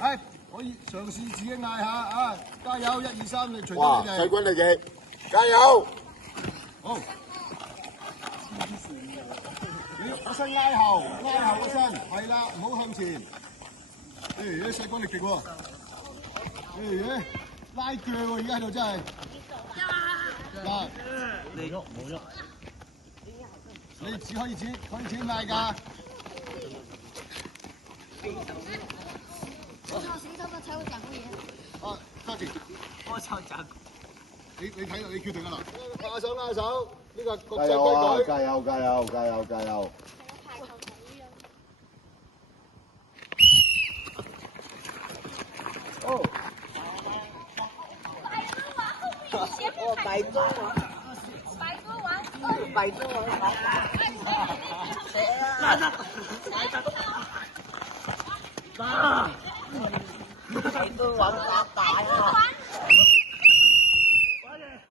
係可以嘗試自己嗌下啊！加油！1、2、3，你隨哇！到你哋。細君你哋加油！好。你個身挨後個身，係啦，唔好向前。誒，細君力極喎。誒，拉腳喎，而家喺度真係。嗱，冇喐。你只可以自己嗌㗎。我操！谁他妈踩我脚后眼？啊，多謝。我操陣！你睇啦，你決定㗎啦。握手，呢個國際加油啊！規矩。加油！加油！加油！加油！哦。哦，百周王。百周王。拉着！百周王打呀！